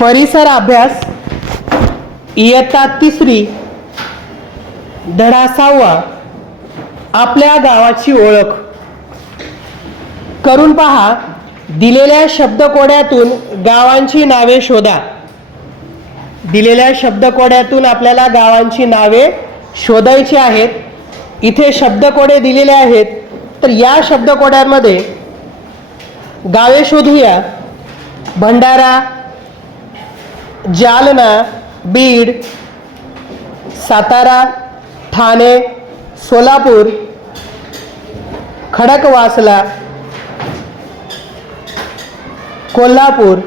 परिसर अभ्यास इयत्ता तिसरी धडा सहावा आपल्या गावाची ओळख. करून पहा दिलेल्या शब्दकोड्यातून गावांची नावे शोधा. दिलेल्या शब्दकोड्यातून आपल्याला गावांची नावे शोधायची आहेत. इथे शब्दकोडे दिलेले आहेत. तर या शब्दकोड्यांमध्ये गावे शोधूया. भंडारा जालना बीड सातारा ठाणे सोलापूर खडकवासला कोल्हापूर.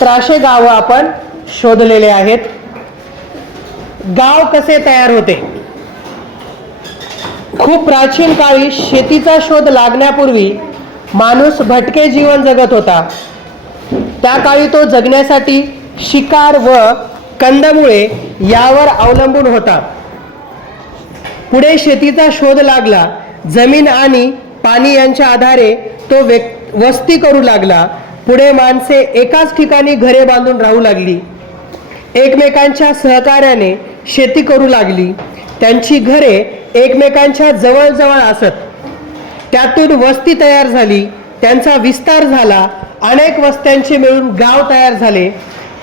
त्राशे गावं आपण शोधलेले आहेत. गाव कसे तयार होते? खूप प्राचीन काळी शेतीचा शोध लागण्यापूर्वी माणूस भटके जीवन जगत होता. त्या काळी तो जगण्यासाठी शिकार व कंदमुळे यावर अवलंबून होता. पुढे शेतीचा शोध लागला जमीन आणि पाणी यांच्या आधारे तो वस्ती करू लागला. पुढे माणसे एकाच ठिकाणी घरे बांधून राहू लागली. एकमेकांच्या सहकार्याने शेती करू लागली. त्यांची घरे एकमेकांच्या जवळजवळ असत. त्यातून वस्ती तयार झाली. त्यांचा विस्तार झाला अनेक वस्त्यांचे मिळून गाव तयार झाले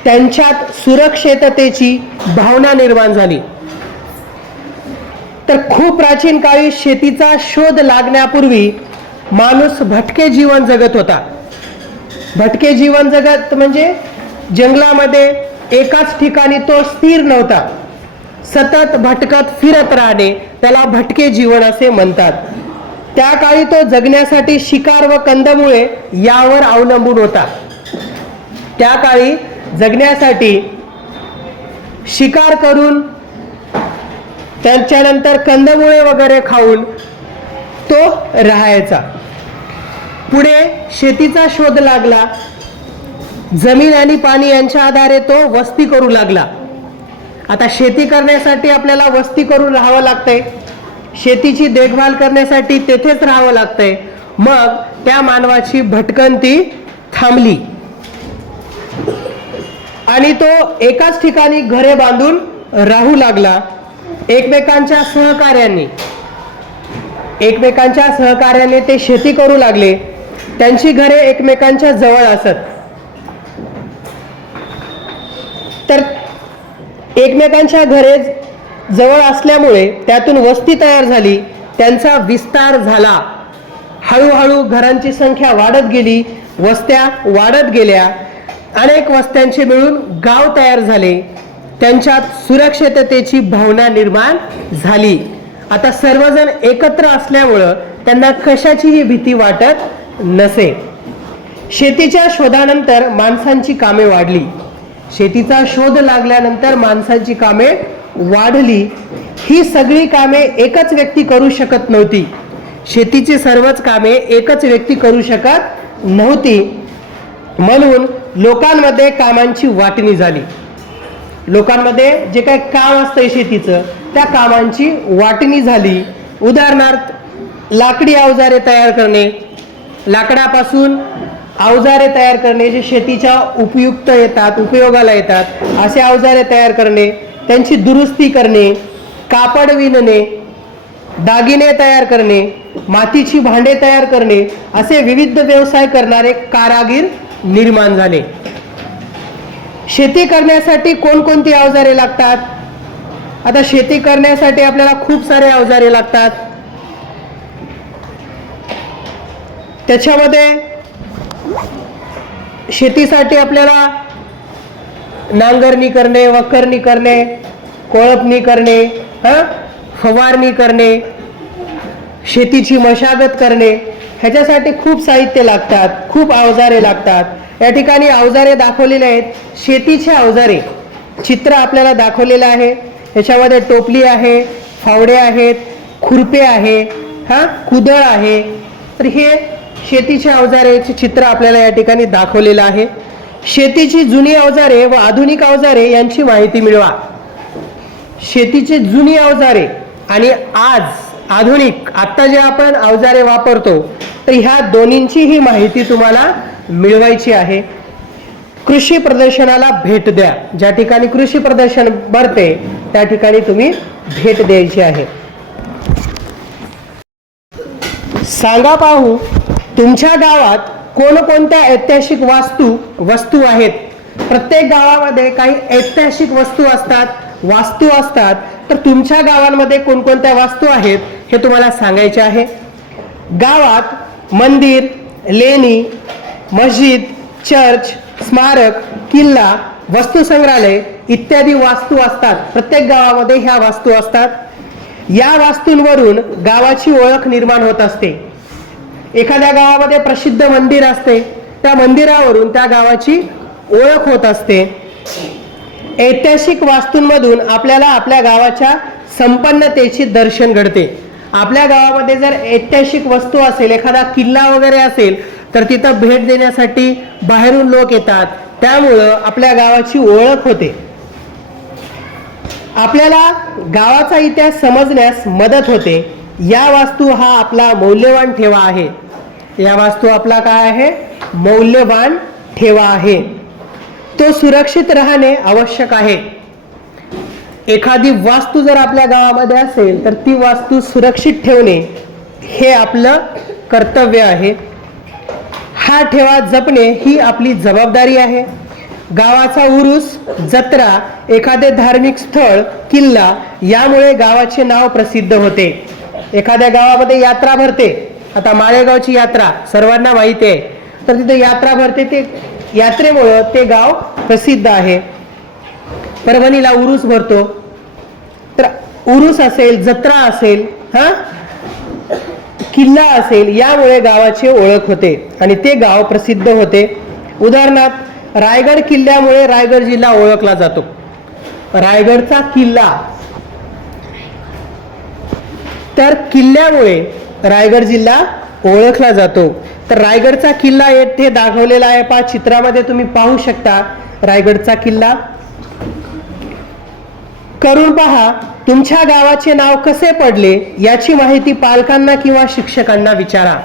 त्यांच्यात सुरक्षिततेची भावना निर्माण झाली. तर खूप प्राचीन काळी शेतीचा शोध लागण्यापूर्वी माणूस भटके जीवन जगत होता. भटके जीवन जगत म्हणजे जंगलामध्ये एकाच ठिकाणी तो स्थिर नव्हता. सतत भटकत फिरत राहणे त्याला भटके जीवन असे म्हणतात. त्या काळी तो जगण्यासाठी शिकार व कंदमुळे यावर अवलंबून होता. त्या काळी जगण्यासाठी शिकार करून त्यांच्यानंतर कंदमुळे वगैरे खाऊन तो राहायचा. पुढे शेतीचा शोध लागला. जमीन आणि पाणी यांच्या आधारे तो वस्ती करू लागला. आता शेती करण्यासाठी आपल्याला वस्ती करून राहावं लागतंय. शेतीची देखभाल करण्यासाठी तेथेच राहावं लागतंय. मग त्या मानवाची भटकंती थांबली. आणि तो एकाच ठिकाणी घरे बांधून राहू लागला. एकमेकांच्या सहकार्याने. एकमेकांच्या सहकार्याने ते शेती करू लागले. त्यांची घरे एकमेकांच्या जवळ असत. तर एकमेकांच्या घरे जवळ असल्यामुळे त्यातून वस्ती तयार झाली. त्यांचा विस्तार झाला. हळूहळू घरांची संख्या वाढत गेली. वस्त्या वाढत गेल्या. अनेक वस्त्यांचे मिळून गाव तयार झाले. त्यांच्यात सुरक्षिततेची भावना निर्माण झाली. आता सर्वजण एकत्र असल्यामुळं त्यांना कशाचीही भीती वाटत नसे. शेतीच्या शोधानंतर माणसांची कामे वाढली. शेतीचा शोध लागल्यानंतर माणसांची कामे वाढली ही सगळी कामे एकच व्यक्ती करू शकत नव्हती. शेतीची सर्वच कामे एकच व्यक्ती करू शकत नव्हती. म्हणून लोकांमध्ये कामांची वाटणी झाली. लोकांमध्ये जे काही काम असतंय शेतीचं त्या कामांची वाटणी झाली. उदाहरणार्थ लाकडी अवजारे तयार करणे. लाकडापासून अवजारे तयार करणे जे शेतीच्या उपयुक्त येतात उपयोगाला येतात असे अवजारे तयार करणे. त्यांची दुरुस्ती करणे कापड विणणे दागिने तयार करणे मातीची भांडे तयार करणे असे विविध व्यवसाय करणारे कारागीर निर्माण झाले. शेती करण्यासाठी कोणकोणती अवजारे लागतात? आता शेती करण्यासाठी आपल्याला खूप सारे अवजारे लागतात. त्याच्यामध्ये शेतीसाठी आपल्याला नांगरणी करणे वखरणी करणे कोळपणी करणे हा? फवारणी करणे शेतीची मशागत करणे ह्याच्यासाठी खूप साहित्य लागतात खूप अवजारे लागतात. या ठिकाणी अवजारे दाखवलेले आहेत. शेतीचे अवजारे. चित्र आपल्याला दाखवलेलं आहे. ह्याच्यामध्ये टोपली आहे फावडे आहेत खुरपे आहे हा? कुदळ आहे. तर हे शेतीचे अवजारेचे चित्र आपल्याला या ठिकाणी दाखवलेलं आहे. शेतीची जुनी अवजारे व आधुनिक अवजारे यांची माहिती मिळवा. शेतीची जुनी अवजारे आणि आज आधुनिक आत्ता जे आपण अवजारे वापरतो तर ह्या दोन्हींची ही माहिती तुम्हाला मिळवायची आहे. कृषी प्रदर्शनाला भेट द्या. ज्या ठिकाणी कृषी प्रदर्शन भरते त्या ठिकाणी तुम्ही भेट द्यायची आहे. सांगा पाहू तुमच्या गावात कोणकोणत्या ऐतिहासिक वास्तू वस्तू आहेत. प्रत्येक गावामध्ये काही ऐतिहासिक वस्तू असतात वास्तू असतात. तर तुमच्या गावांमध्ये कोणकोणत्या वास्तू आहेत हे तुम्हाला सांगायचे आहे? गावात मंदिर लेणी मस्जिद चर्च स्मारक किल्ला वस्तू संग्रहालय इत्यादी वास्तू असतात. प्रत्येक गावामध्ये ह्या वास्तू असतात. या वास्तूंवरून गावाची ओळख निर्माण होत असते. एखाद्या गावामध्ये प्रसिद्ध मंदिर असते. त्या मंदिरावरून त्या गावाची ओळख होत असते. ऐतिहासिक वास्तूंमधून आपल्याला आपल्या गावाच्या संपन्नतेची दर्शन घडते. आपल्या गावामध्ये जर ऐतिहासिक वस्तू असेल एखादा किल्ला वगैरे असेल तर तिथं भेट देण्यासाठी बाहेरून लोक येतात. त्यामुळं आपल्या गावाची ओळख होते. आपल्याला गावाचा इतिहास समजण्यास मदत होते. या वास्तू हा आपला मौल्यवान ठेवा आहे. या वास्तू आपला काय आहे? मौल्यवान ठेवा आहे. तो सुरक्षित राहणे आवश्यक आहे. एखादी वास्तू जर आपल्या गावामध्ये असेल तर ती वास्तू सुरक्षित ठेवणे हे आपलं कर्तव्य आहे. हा ठेवा जपणे ही आपली जबाबदारी आहे. गावाचा उरुस जत्रा एखादे धार्मिक स्थळ किल्ला यामुळे गावाचे नाव प्रसिद्ध होते. एखाद्या गावामध्ये यात्रा भरते. आता माळेगावची यात्रा सर्वांना माहिती आहे. तर तिथे यात्रा भरते. ते यात्रेमुळं ते गाव प्रसिद्ध आहे. परभणीला उरूस भरतो. तर उरूस असेल जत्रा असेल हा? किल्ला असेल यामुळे गावाची ओळख होते आणि ते गाव प्रसिद्ध होते. उदाहरणार्थ रायगड किल्ल्यामुळे रायगड जिल्हा ओळखला जातो. रायगडचा किल्ला. तर किल्ल्यामुळे रायगड जिल्हा ओळखला जातो. तर रायगडचा किल्ला येथे दाखवलेला आहे. पहा चित्रामध्ये तुम्ही पाहू शकता. रायगडचा किल्ला. करून पहा तुमच्या गावाचे नाव कसे पडले याची माहिती पालकांना किंवा शिक्षकांना विचारा.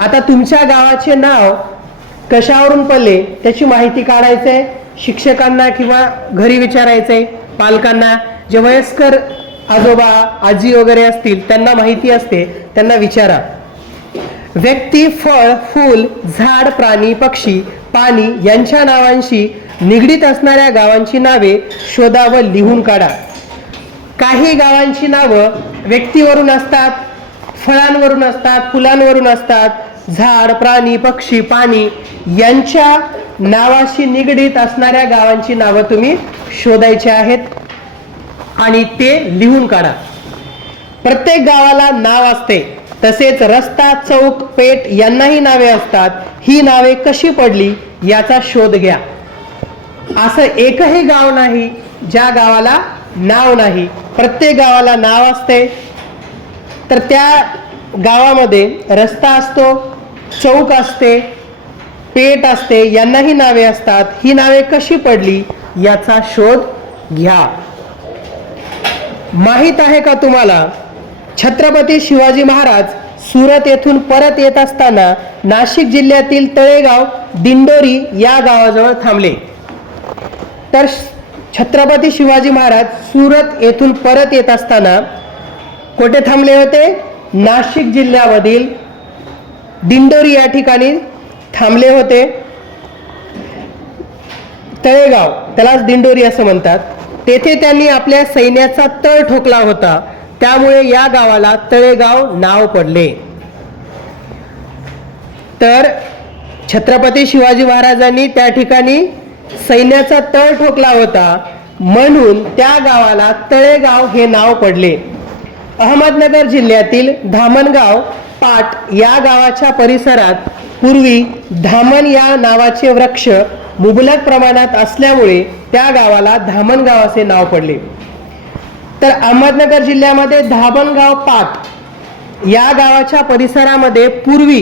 आता तुमच्या गावाचे नाव कशावरून पडले त्याची माहिती काढायचंय शिक्षकांना किंवा घरी विचारायचंय पालकांना. जे वयस्कर आजोबा आजी वगैरे असतील त्यांना माहिती असते त्यांना विचारा. व्यक्ती फळ फूल झाड प्राणी पक्षी पाणी यांच्या नावांशी निगडीत असणाऱ्या गावांची नावे शोधा व लिहून काढा. काही गावांची नावं व्यक्तीवरून असतात फळांवरून असतात फुलांवरून असतात झाड प्राणी पक्षी पाणी यांच्या नावाशी निगडीत असणाऱ्या गावांची नावं तुम्ही शोधायची आहेत. आणि ते लिहून काढा. प्रत्येक गावाला नाव असते. तसेच रस्ता चौक पेठ यांनाही नावे असतात. ही नावे कशी पडली याचा शोध घ्या. असं एकही गाव नाही ज्या गावाला नाव नाही. प्रत्येक गावाला नाव असते. तर त्या गावामध्ये रस्ता असतो चौक असते पेट असते यांनाही नावे असतात. ही नावे कशी पडली याचा शोध घ्या. माहीत आहे का तुम्हाला? छत्रपती शिवाजी महाराज सुरत येथून परत येत असताना नाशिक जिल्ह्यातील तळेगाव दिंडोरी या गावाजवळ थांबले. तर छत्रपती शिवाजी महाराज सुरत येथून परत येत असताना कोठे थांबले होते? नाशिक जिल्ह्यामधील दिंडोरी या ठिकाणी थांबले होते. तळेगाव त्यालाच दिंडोरी असं म्हणतात. तेथे त्यांनी आपल्या सैन्याचा तळ ठोकला होता. त्यामुळे या गावाला तळेगाव नाव पडले. तर छत्रपती शिवाजी महाराजांनी त्या ठिकाणी सैन्याचा तळ ठोकला होता. म्हणून त्या गावाला तळेगाव हे नाव पडले. अहमदनगर जिल्ह्यातील धामणगाव पाट या गावाच्या परिसरात पूर्वी धामण या नावाचे वृक्ष मुबलक प्रमाणात असल्यामुळे त्या गावाला धामणगाव असे नाव पडले. तर अहमदनगर जिल्ह्यामध्ये धामणगाव पाट या गावाच्या परिसरामध्ये पूर्वी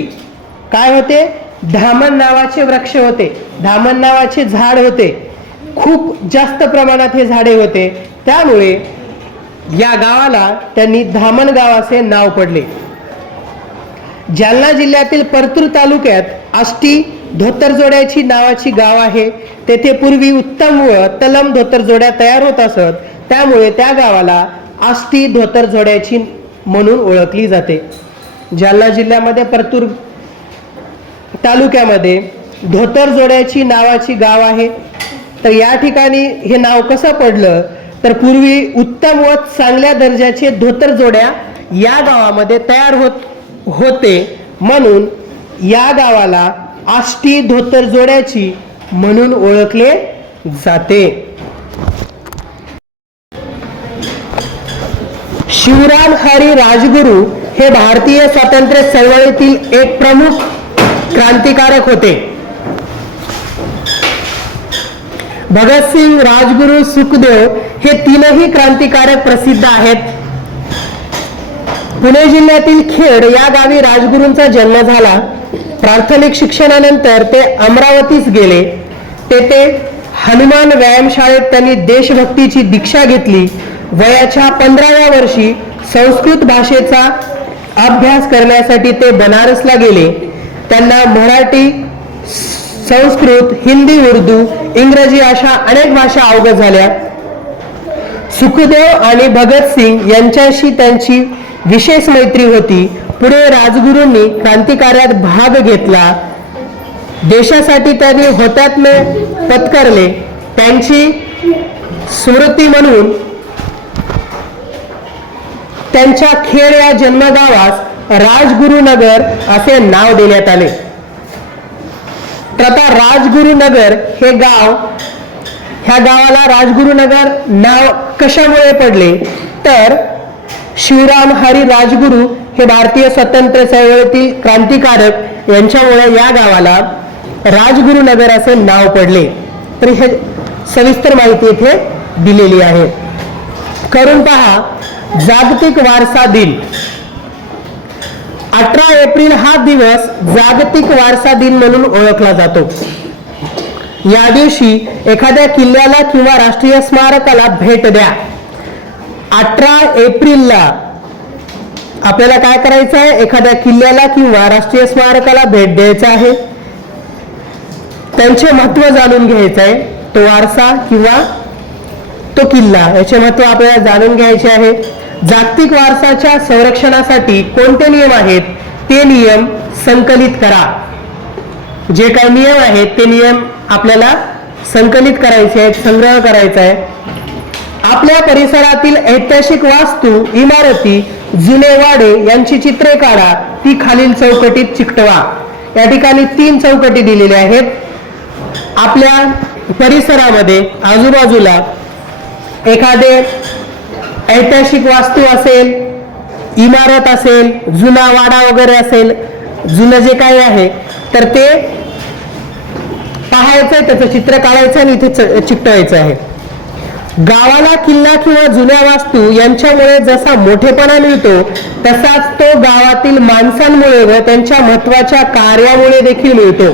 काय होते? धामण नावाचे वृक्ष होते. धामण नावाचे झाड होते. खूप जास्त प्रमाणात हे झाडे होते. त्यामुळे या गावाला त्यांनी धामणगाव असे नाव पडले. जालना जिल्ह्यातील परतूर तालुक्यात आष्टी धोतरजोड्याची नावाची गाव आहे. तेथे पूर्वी उत्तम व तलम धोतरजोड्या तयार होत असत. त्यामुळे त्या गावाला आष्टी धोतरजोड्याची म्हणून ओळखली जाते. जालना जिल्ह्यामध्ये परतूर तालुक्यामध्ये धोतरजोड्याची नावाची गाव आहे. तर या ठिकाणी हे नाव कसं पडलं? तर पूर्वी उत्तम व चांगल्या दर्जाचे धोतरजोड्या या गावामध्ये तयार होत होते. म्हणून या गावाला आष्टी धोतरजोड्याची म्हणून ओळखले जाते. शिवराम हरी राजगुरू हे भारतीय स्वातंत्र्य चळवळीतील एक प्रमुख क्रांतिकारक होते. भगतसिंग राजगुरू सुखदेव हे तीनही क्रांतिकारक प्रसिद्ध आहेत. पुणे जिल्ह्यातील खेड या गावी राजगुरूंचा जन्म झाला. प्राथमिक शिक्षणानंतर ते अमरावतीस गेले. तेथे हनुमान व्यायामशाळेत त्यांनी देशभक्तीची दीक्षा घेतली. वयाच्या पंधराव्या वर्षी संस्कृत भाषेचा अभ्यास करण्यासाठी ते बनारसला गेले. त्यांना मराठी संस्कृत हिंदी उर्दू इंग्रजी अशा अनेक भाषा अवगत झाल्या. सुखदेव आणि भगतसिंग यांच्याशी त्यांची विशेष मैत्री होती. पुढे राजगुरूंनी क्रांतिकार्यात भाग घेतला. देशासाठी त्यांनी होत्यात्मे पत्करले. त्यांची स्मृती म्हणून त्यांच्या खेड या जन्मगावास राजगुरुनगर असे नाव देण्यात आले. तर आता राजगुरुनगर हे गाव ह्या गावाला राजगुरुनगर नाव कशामुळे पडले? तर शिवराम हरी राजगुरू हे भारतीय स्वतंत्र चळवळीतील क्रांतिकारक. यांच्यामुळे या गावाला राजगुरुनगर असे नाव पडले. तर हे सविस्तर माहिती इथे दिलेली आहे. करून पहा जागतिक वारसा दिन. अठरा एप्रिल हा दिवस जागतिक वारसा दिन म्हणून ओळखला जातो. या दिवशी एखाद्या किल्ल्याला किंवा राष्ट्रीय स्मारकाला भेट द्या. अठरा एप्रिलला आपल्याला काय करायचं आहे? एखाद्या किल्ल्याला किंवा राष्ट्रीय स्मारकाला भेट द्यायचं आहे. त्यांचे महत्त्व जाणून घ्यायचं आहे. तो वारसा किंवा तो किल्ला याचे महत्त्व आपल्याला जाणून घ्यायचे आहे. जागतिक वारसाच्या संरक्षणासाठी कोणते नियम आहेत? ते नियम संकलित करा. जे काही नियम आहेत ते नियम आपल्याला संकलित करायचे आहेत संग्रह करायचा आहे. आपल्या परिसरातील ऐतिहासिक वास्तू इमारती जुने वाडे यांची चित्रे काढा ती खालील चौकटीत चिकटवा. या ठिकाणी तीन चौकटी दिलेल्या आहेत. आपल्या परिसरामध्ये आजूबाजूला एखादे ऐतिहासिक वास्तू असेल इमारत असेल जुना वाडा वगैरे असेल जुनं जे काही आहे तर ते पाहायचंय त्याचं चित्र काढायचं आणि इथे चिकटवायचं आहे. गावाला किल्ला किंवा जुन्या वास्तू यांच्यामुळे जसा मोठेपणा मिळतो तसाच तो गावातील माणसांमुळे व त्यांच्या महत्त्वाच्या कार्यामुळे देखील मिळतो.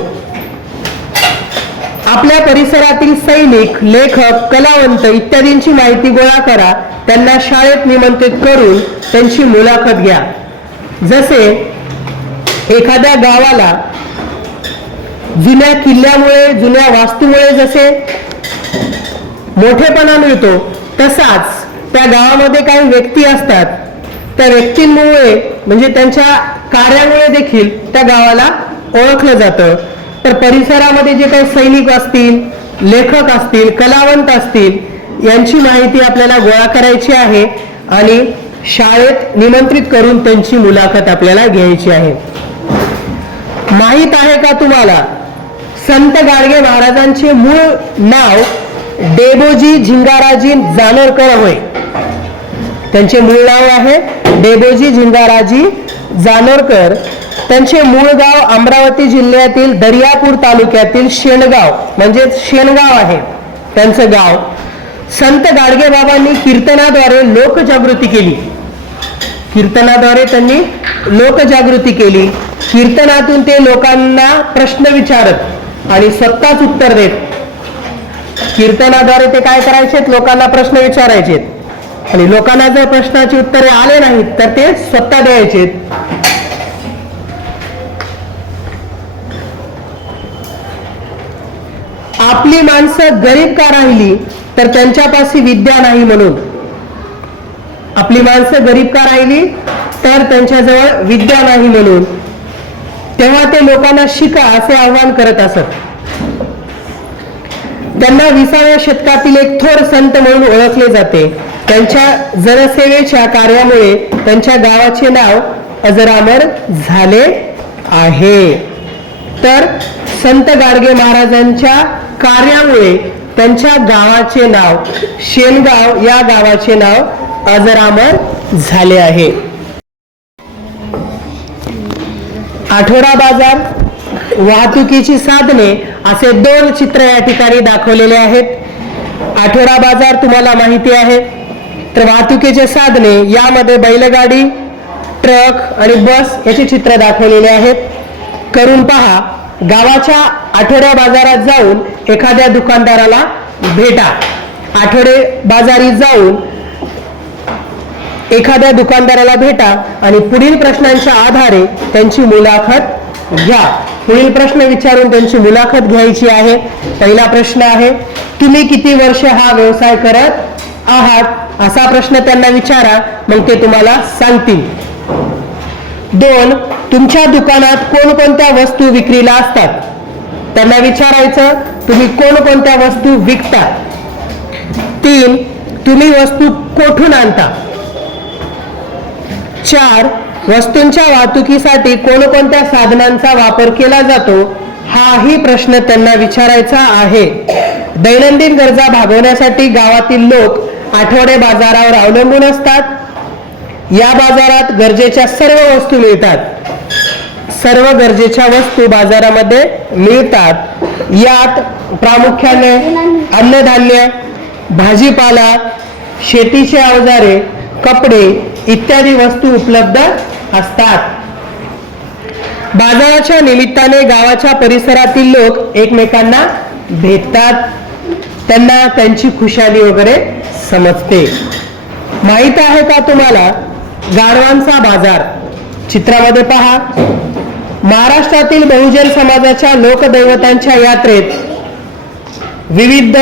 आपल्या परिसरातील सैनिक लेखक कलावंत इत्यादींची माहिती गोळा करा त्यांना शाळेत निमंत्रित करून त्यांची मुलाखत घ्या. जसे एखाद्या गावाला जुन्या किल्ल्यामुळे जुन्या वास्तूमुळे जसे मोठेपणा मिळतो तसाच त्या गावामध्ये काही व्यक्ती असतात. त्या व्यक्तींमुळे म्हणजे त्यांच्या कार्यामुळे देखील त्या गावाला ओळखलं जातं. तर परिसरामध्ये जे काही सैनिक असतील लेखक असतील कलावंत असतील यांची माहिती आपल्याला गोळा करायची आहे आणि शाळेत निमंत्रित करून त्यांची मुलाखत आपल्याला घ्यायची आहे. माहीत आहे का तुम्हाला? संत गाडगे महाराजांचे मूळ नाव डेबोजी झिंगाराजी जानोरकर होय. त्यांचे मूळ नाव आहे डेबोजी झिंगाराजी जानोरकर. त्यांचे मूळ गाव अमरावती जिल्ह्यातील दर्यापूर तालुक्यातील शेणगाव म्हणजे शेणगाव आहे. त्यांचं गाव संत गाडगे बाबांनी कीर्तनाद्वारे लोकजागृती केली. कीर्तनाद्वारे त्यांनी लोकजागृती केली. कीर्तनातून ते लोकांना प्रश्न विचारत आणि स्वतःच उत्तर देत. कीर्तनाद्वारे ते काय करायचे लोकांना प्रश्न विचारायचे आणि लोकांना जर प्रश्नाची उत्तरे आले नाहीत तर ते स्वतः द्यायचे आपली माणसं गरीब का राहिली तर त्यांच्यापाशी विद्या नाही म्हणून. आपली माणसं गरीब का राहिली तर त्यांच्याजवळ विद्या नाही म्हणून. तेव्हा ते लोकांना शिका असे आव्हान करत असत. त्यांना विसाव्या शतकातील एक थोर संत म्हणून ओळखले जाते. त्यांच्या जनसेवेच्या कार्यामुळे त्यांच्या गावाचे नाव अजरामर झाले आहे. तर संत गाडगे महाराजांच्या कार्यामुळे त्यांच्या गावाचे नाव शेनगाव या गावाचे नाव अजरामर झाले आहे. आठवडा बाजार वाहतुकीची साधने असे दोन चित्र या ठिकाणी दाखवलेले आहेत. आठवडा बाजार तुम्हाला माहिती आहे. तर वाहतुकीचे साधने यामध्ये बैलगाडी ट्रक आणि बस याचे चित्र दाखवलेले आहेत. करून पहा गावाच्या आठवड्या बाजारात जाऊन एखाद्या दुकानदाराला भेटा. आठवडे बाजारी जाऊन एखाद्या दुकानदाराला भेटा आणि पुढील प्रश्नांच्या आधारे त्यांची मुलाखत घ्या. पुढील प्रश्न विचारून त्यांची मुलाखत घ्यायची आहे. पहिला प्रश्न आहे तुम्ही किती वर्ष हा व्यवसाय करत आहात? असा प्रश्न त्यांना विचारा मग ते तुम्हाला सांगतील. दोन तुमच्या दुकानात कोणकोणत्या वस्तू विक्रीला असतात? त्यांना विचारायचं तुम्ही कोणकोणत्या वस्तू विकता? तीन तुम्ही वस्तू कोठून आणता? चार वस्तूंच्या वाहतुकीसाठी कोणकोणत्या साधनांचा वापर केला जातो हाही प्रश्न त्यांना विचारायचा आहे. दैनंदिन गरजा भागवण्यासाठी गावातील लोक आठवडे बाजारावर अवलंबून असतात. या बाजारात गरजेच्या सर्व वस्तू मिळतात. सर्व गरजेच्या वस्तू बाजारामध्ये मिळतात. यात प्रामुख्याने अन्नधान्य भाजीपाला शेतीचे अवजारे कपडे इत्यादी वस्तू उपलब्ध असतात बाजाराच्या निमित्ताने गावाच्या परिसरातील लोक एकमेकांना भेटतात. त्यांना त्यांची खुशाली वगैरे समजते. माहीत आहे का तुम्हाला? गाढवांचा बाजार. चित्रामध्ये पहा. महाराष्ट्रातील बहुजन समाजाच्या लोकदैवतांच्या यात्रेत विविध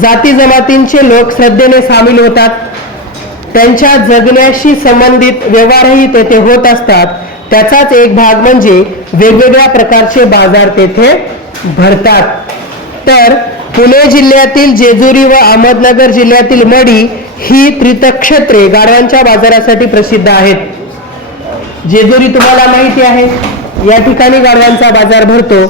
जाती जमातींचे लोक श्रद्धेने सामील होतात. त्यांच्या जगण्याशी संबंधित व्यवहारही तेथे होत असतात. त्याचाच एक भाग म्हणजे वेगवेगळ्या प्रकारचे बाजार तेथे भरतात. तर पुणे जिल्ह्यातील जेजुरी व अहमदनगर जिल्ह्यातील मडी ही त्रितक्षत्रे गाड्यांच्या बाजारासाठी प्रसिद्ध आहेत. जेजुरी तुम्हाला माहिती आहे. या ठिकाणी गाडव्यांचा बाजार भरतो.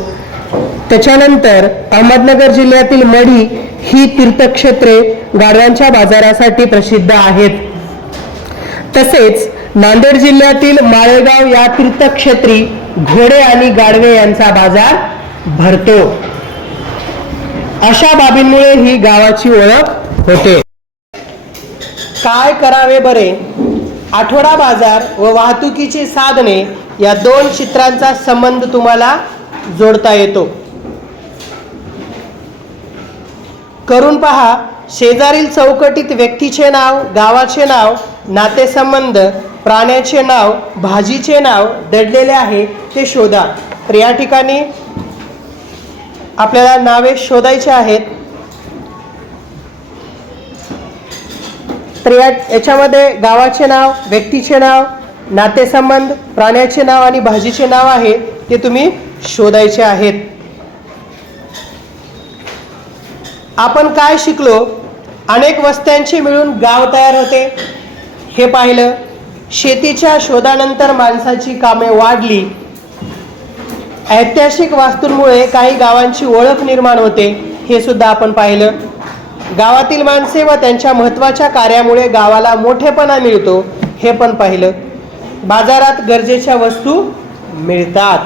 त्याच्यानंतर अहमदनगर जिल्ह्यातील मढी ही तीर्थक्षेत्रे गाड्यांच्या बाजारासाठी प्रसिद्ध आहेत. तसेच नांदेड जिल्ह्यातील माळेगाव या तीर्थक्षेत्री घोडे आणि गाडवे यांचा बाजार भरतो. अशा बाबींमुळे ही गावाची ओळख होते. काय करावे बरे? आठवडा बाजार व वाहतुकीची साधने या दोन चित्रांचा संबंध तुम्हाला जोडता येतो. करून पहा शेजारील चौकटीत व्यक्तीचे नाव गावाचे नाव नातेसंबंध प्राण्याचे नाव भाजीचे नाव दडलेले आहे ते शोधा. तर या ठिकाणी आपल्याला नावे शोधायचे आहेत. तर या याच्यामध्ये गावाचे नाव व्यक्तीचे नाव नातेसंबंध प्राण्याचे नाव आणि भाजीचे नाव आहे ते तुम्ही शोधायचे आहेत. आपण काय शिकलो? अनेक वस्त्यांचे मिळून गाव तयार होते. हे पाहिलं शेतीच्या शोधानंतर माणसाची कामे वाढली. ऐतिहासिक वास्तूंमुळे काही गावांची ओळख निर्माण होते हे सुद्धा आपण पाहिलं. गावातील माणसे व त्यांच्या महत्त्वाच्या कार्यामुळे गावाला मोठेपणा मिळतो हे पण पाहिलं. बाजारात गरजेच्या वस्तू मिळतात.